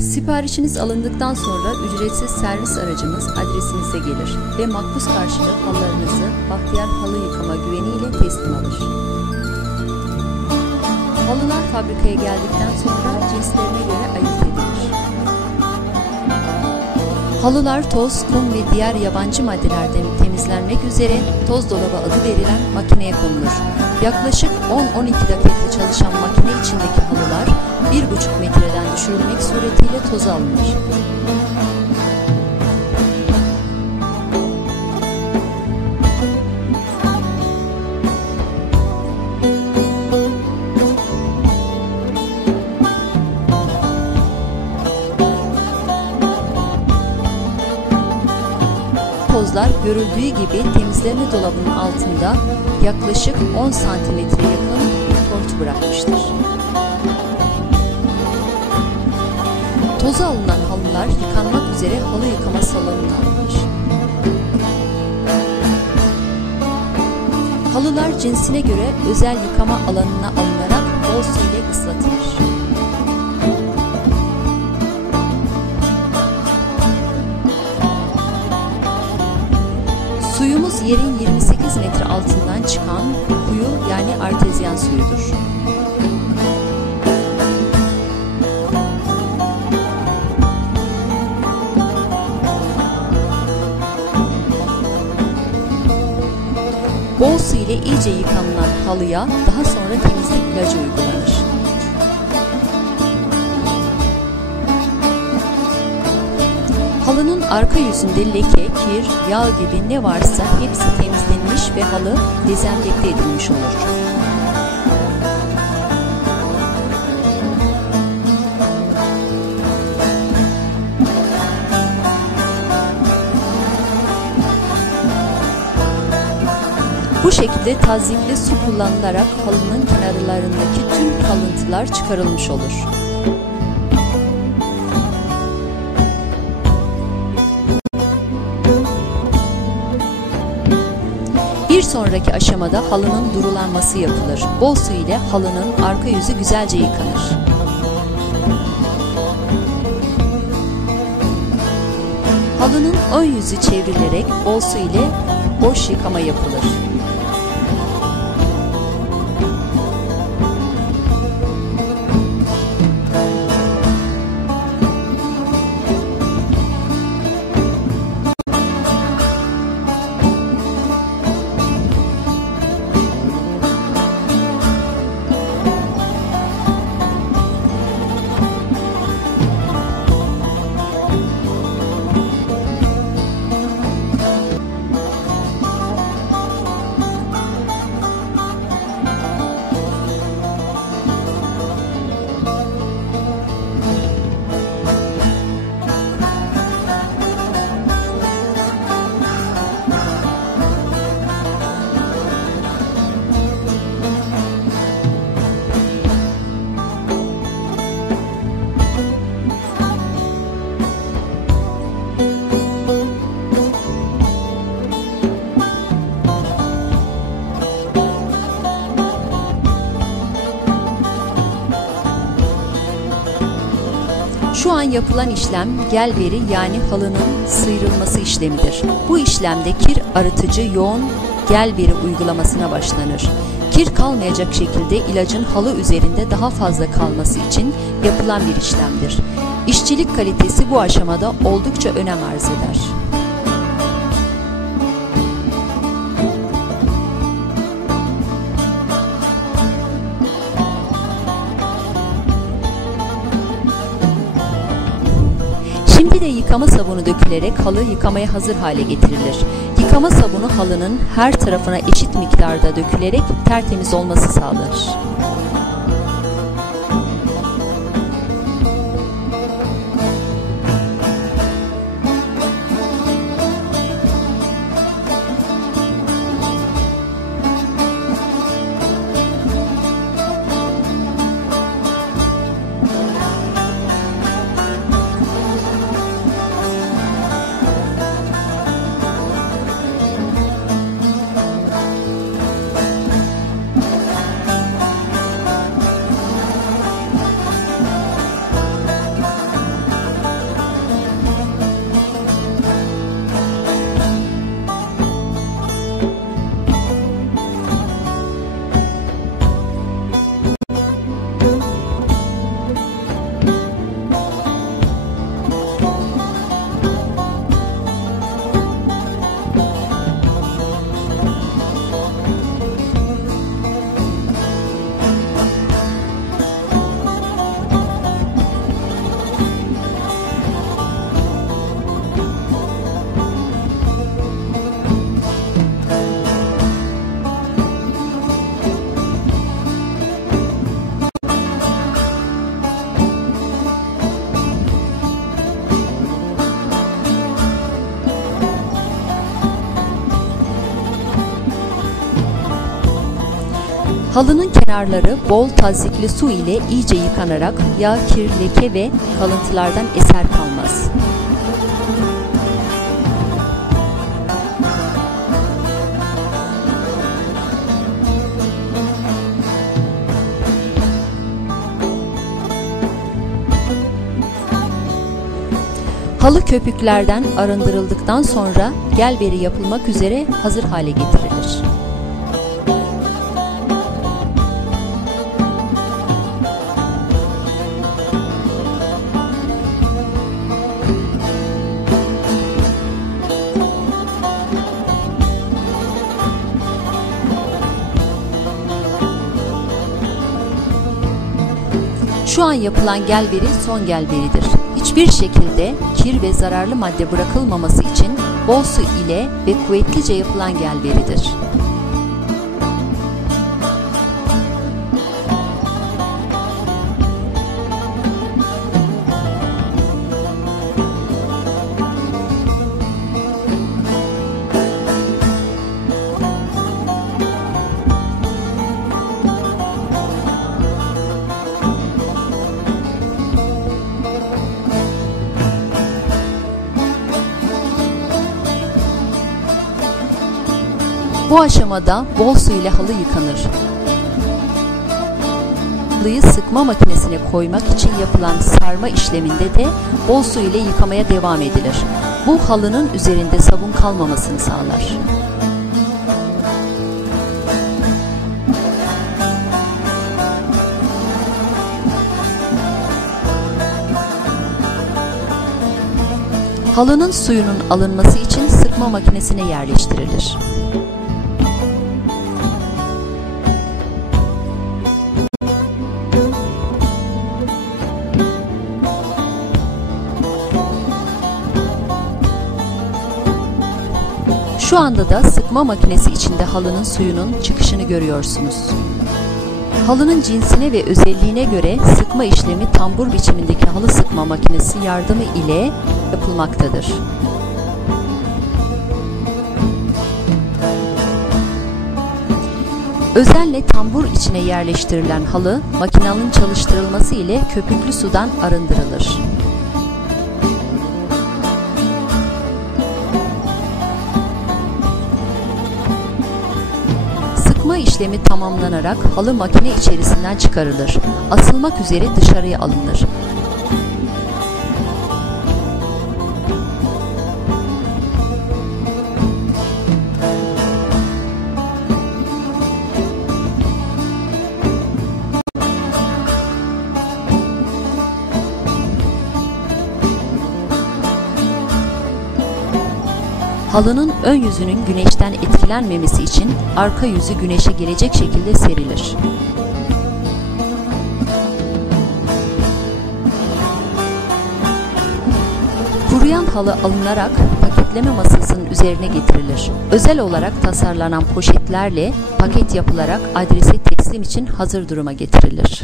Siparişiniz alındıktan sonra ücretsiz servis aracımız adresinize gelir ve makbuz karşılığı halılarınızı Bahtiyar Halı Yıkama güveniyle teslim alır. Halılar fabrikaya geldikten sonra cinslerine göre ayırt edilir. Halılar toz, kum ve diğer yabancı maddelerden temizlenmek üzere toz dolaba adı verilen makineye konulur. Yaklaşık 10-12 dakika çalışan makine içindeki halılar 1,5 metreden düşürülmek suretiyle toza alınır. tozlar görüldüğü gibi temizleme dolabının altında yaklaşık 10 santimetre yakın tort bırakmıştır. Toza alınan halılar yıkanmak üzere halı yıkama salonuna alınır. Halılar cinsine göre özel yıkama alanına alınarak bol su ile ıslatılır. Suyumuz yerin 28 metre altından çıkan kuyu yani artezyen suyudur. İle iyice yıkanılan halıya daha sonra temizlik ilacı uygulanır. Halının arka yüzünde leke, kir, yağ gibi ne varsa hepsi temizlenmiş ve halı dezenfekte edilmiş olur. Bu şekilde tazikli su kullanılarak halının kenarlarındaki tüm kalıntılar çıkarılmış olur. Bir sonraki aşamada halının durulanması yapılır. Bol su ile halının arka yüzü güzelce yıkanır. Halının ön yüzü çevrilerek bol su ile boş yıkama yapılır. Şu an yapılan işlem gel veri yani halının sıyrılması işlemidir. Bu işlemde kir arıtıcı yoğun gel veri uygulamasına başlanır. Kir kalmayacak şekilde ilacın halı üzerinde daha fazla kalması için yapılan bir işlemdir. İşçilik kalitesi bu aşamada oldukça önem arz eder. Yıkama sabunu dökülerek halı yıkamaya hazır hale getirilir. Yıkama sabunu halının her tarafına eşit miktarda dökülerek tertemiz olması sağlanır. Halının kenarları bol tazikli su ile iyice yıkanarak yağ, kir, leke ve kalıntılardan eser kalmaz. Halı köpüklerden arındırıldıktan sonra gelberi yapılmak üzere hazır hale getirilir. Şu an yapılan gelberi son gelberidir. Hiçbir şekilde kir ve zararlı madde bırakılmaması için bol su ile ve kuvvetlice yapılan gelberidir. Bu aşamada bol su ile halı yıkanır. Halıyı sıkma makinesine koymak için yapılan sarma işleminde de bol su ile yıkamaya devam edilir. Bu halının üzerinde sabun kalmamasını sağlar. Halının suyunun alınması için sıkma makinesine yerleştirilir. Şu anda da sıkma makinesi içinde halının suyunun çıkışını görüyorsunuz. Halının cinsine ve özelliğine göre sıkma işlemi tambur biçimindeki halı sıkma makinesi yardımı ile yapılmaktadır. Özenle tambur içine yerleştirilen halı makinanın çalıştırılması ile köpüklü sudan arındırılır. İşlemi tamamlanarak halı makine içerisinden çıkarılır. Asılmak üzere dışarıya alınır. Halının ön yüzünün güneşten etkilenmemesi için arka yüzü güneşe gelecek şekilde serilir. Kuruyan halı alınarak paketleme masasının üzerine getirilir. Özel olarak tasarlanan poşetlerle paket yapılarak adrese teslim için hazır duruma getirilir.